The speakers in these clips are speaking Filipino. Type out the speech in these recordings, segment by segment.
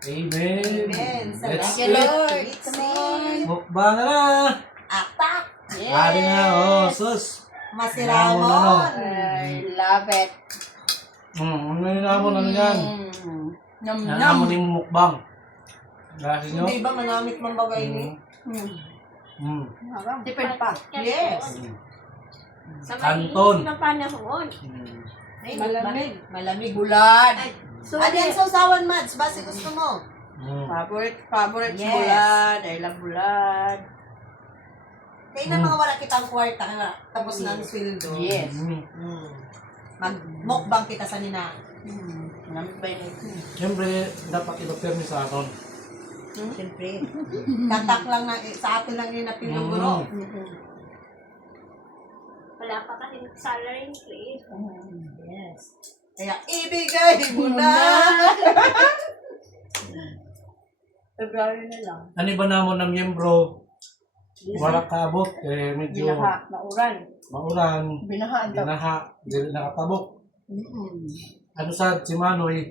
Amen. Amen. Let's Thank you, eat. Lord. Come on. Mukbang na. Atak. Yes. Ari na, sus. Masiramon. I love it. Ano yung namon, ano yan? Nom nom. Namon yung mukbang. Gasi nyo? Hindi ba manamit man bagay ni? Different pa. Yes. Sa Kanton. mainit na panahon. Ay, Malamig. Malamig. Bulad. So, Ano yan sausawan, Mads? Base gusto mo? Favorite Yes. bulad. I love bulad. Kaya na mga wala kitang kwarta. Tapos na ang sweldo. Yes. Mag-mukbang kita sa nina. Namit ba yun? Siyempre, dapat ilo-permi sa aton. Siyempre. Tatak lang na, sa atin lang yun na pinuguro. wala pa kasi salary increase. Yes. Kaya ibigay mo na. February na lang. Ano ba namon ng miyembro? Wala kaabot. Medyo Binaha. Mauran. maulan. Binahaan daw. Binaha. Dili nakatabok. Ano sad si Manoy?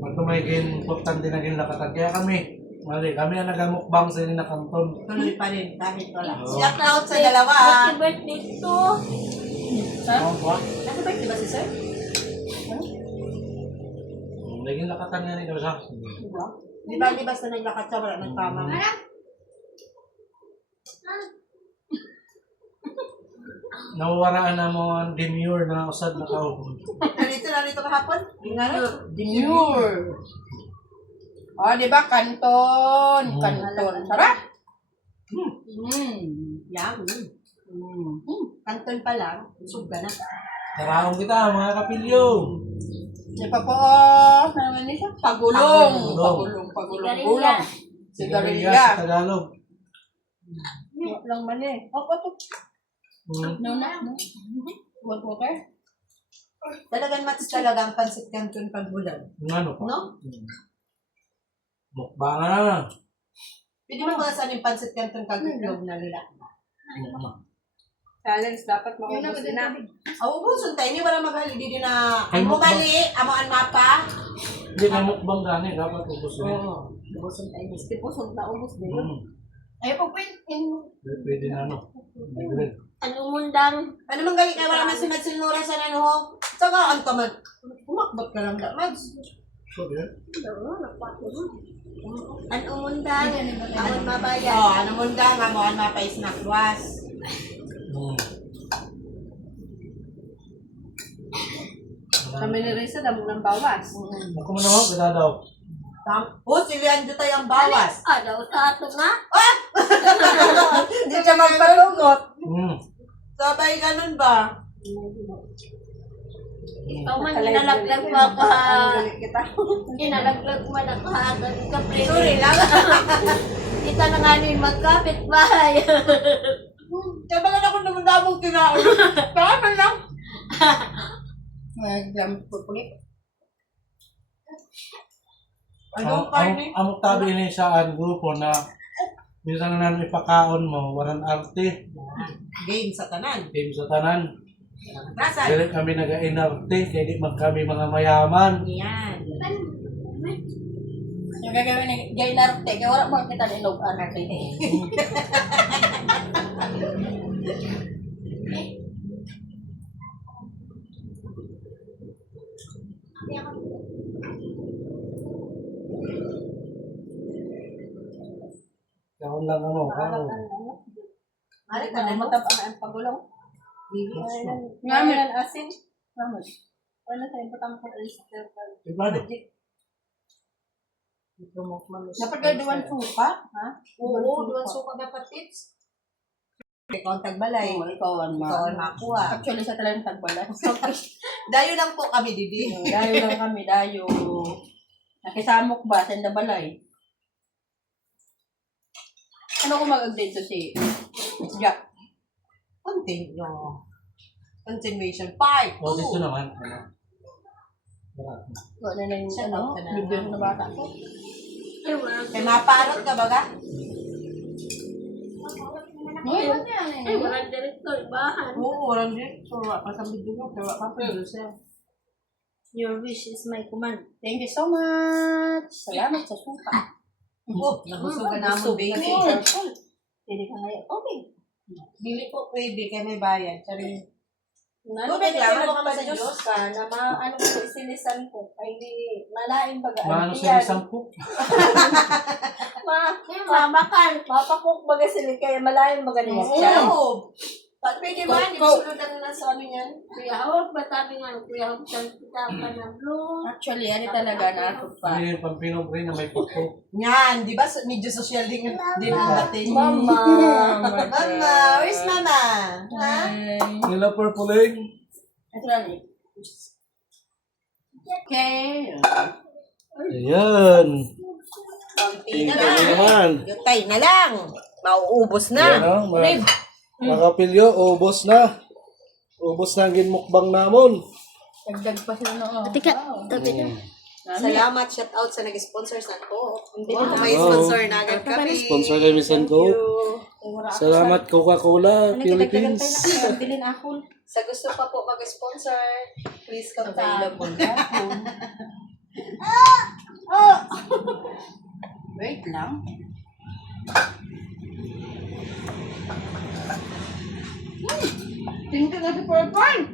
Pag tumaygin, importante na gin lakatag. Kaya kami ang nagamukbang sa inyo na kanton. Tuloy pa rin kahit wala. Oo. Shout out sa dalawa. Happy birthday to. Oo ba? Happy birthday ba si sir? Naging lakatan nga rin siya. Di ba basta naglakat siya, wala nagtama. Nawawaraan na mo ang demure na usad na kaupo. Narito kahapon? Demure. Oh, di ba? Kanton. Kanton. Sarap. Yan. Kanton pa lang, suga na. Taraong kita mga kapilyo. Di pa po, ano naman niya? Pagulong. Pagulong. Pagulong. Sigarilya. Sigarilya Sigarilya. sa Tagalog. Lang man eh. Oh, ito. No, no, no. What water? Talagang mats talaga ang pansit kanton pagbulan. Ano pa? No? Mukbang na. Pwede mo ba saan yung pansit kanton kagutlog na nila? Challenge, dapat maubos na. Ubuson tayo, hindi wala maghali din na Ay, amo mukbang. mali, amo ang mapa. Hindi na mukbang gani. Dapat ubos na. Oo. Ubuson tayo. Tipos na ubos din. Ay, pag Pwede na ano. Pwede. Anong mundang? Ano man galing kaya wala man si Mads Silnura sa nanuho. Saka ang tamad. Umakbot ka lang da, Mads. So, yeah. Anong mundang? Amon mabayan. Oo, ano mo da, nga mo ang mapa is nakwas. kami ni Risa, damo ng bawas. Ako mo naman, kita daw. Si Leandro tayo ang bawas. Daw sa ato nga. Hindi siya magpalugot. Sabay ganun ba? Ikaw man ginalaglag pa ka. kita. Ginalaglag man ako hagan ka pre. Sorry lang. Kita na nga ni magkapit bahay. Kaya ba ako naman damong kinaon? Tama lang. Pupulit. Ano pa ni? Ang tabi ni saan grupo na minsan na namin ipakaon mo, waran arte, Game sa tanan. game sa tanan. Nasaan? Dili kami naga-inarte, kaya di man kami mga mayaman. Yan. Yung gagawin ni Gay Narte, kaya wala mo kita ninog Narte. Kaon lang ano, kaon. Ano ka Ano na mo? matapang ang pagulong? Ngayon ang asin. Ngayon. Ano sa impotang ko is Diba no? dapat gaduan suka, ha? Oo, duwan suka dapat tips. Ikaw ang tagbalay. Oo, ikaw ang Ikaw ang makuha. Actually, sa talagang tagbala. Dayo lang po kami, Didi. Dayo lang kami, dayo. Nakisamok ba sa balay? Ano kung mag-update to si Jack? Continuation. Part O, dito 2. naman. Ano? Wala na yung Siya ano, out ka na. video na bata ko. Kay maparot ka ba ka? Ay, ba't yan eh? Ay, walang director, bahan. Oo, walang director. Wala pa sa video mo. Kaya wala pa producer. Your wish is my command. Thank you so much. Salamat sa suka. Oo, nabusugan namin, baby. Pwede ka ngayon. Okay. Dili po pwede, kaya may bayad. Sabi, Tubig Tubig lang, lang, ano ka sa sa Diyos Diyos ka, na ano ko isinisan ko, ay di malaing baga. Maano sa isang cook? Mamakal, mapakok baga sila, kaya malaing baga niya siya. oo. Ba't pwede ba? Di ba sulutan na sa amin yan? Kuya Hawak, batabi nga, Kuya Hawak, kita pa na blue. Actually, ano talaga na ako pa. Ano yung pampinong rin na may puto? Yan, di ba? Medyo social din natin. Mama! Mama, where's mama? Ha? Nila purpling. Ito lang eh. Okay. Ayan. Konti na Tingnan lang. naman. Yutay na lang. Mauubos na. Ayan o, mga kapilyo, ubos na. Ubos na ang ginmukbang namon. Dagdag pa sila ng Tika, tabi na. Salamat, shout out sa nag-sponsor sa ko. Hindi na may sponsor na agad kami. Sponsor kami sa ko. Salamat Coca-Cola Philippines. Bilin ako. Sa gusto pa po mag-sponsor, please contact. Available. Wait lang. Tingnan ka sa purple.